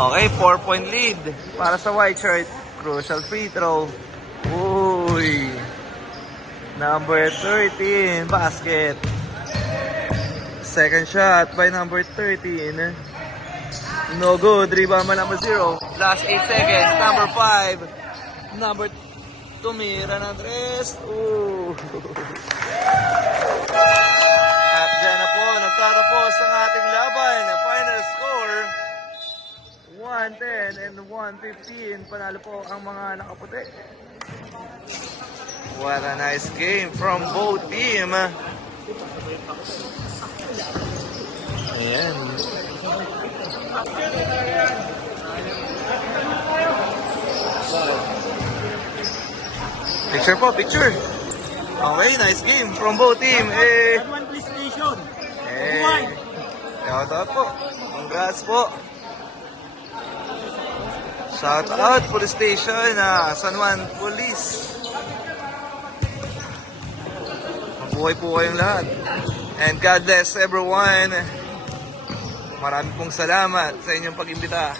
Okay, 4-point lead para sa white shirt. Crucial free throw. Uy. Number 13, basket. Second shot by number 13. No good. Rebound by number 0. Last 8 seconds. Number 5. Number tumira ng 3. Ooh. At dyan na po, nagtatapos ang ating laban. Final score, 110 and 115. Panalo po ang mga nakaputi. What a nice game from both team. Ayan. Picture po, picture. Okay, nice game from both team. One PlayStation. Shout out po. Congrats po. Shout out police station, San Juan Police. Mabuhay po kayong lahat. And God bless everyone. Maraming pong salamat sa inyong pag-imbita.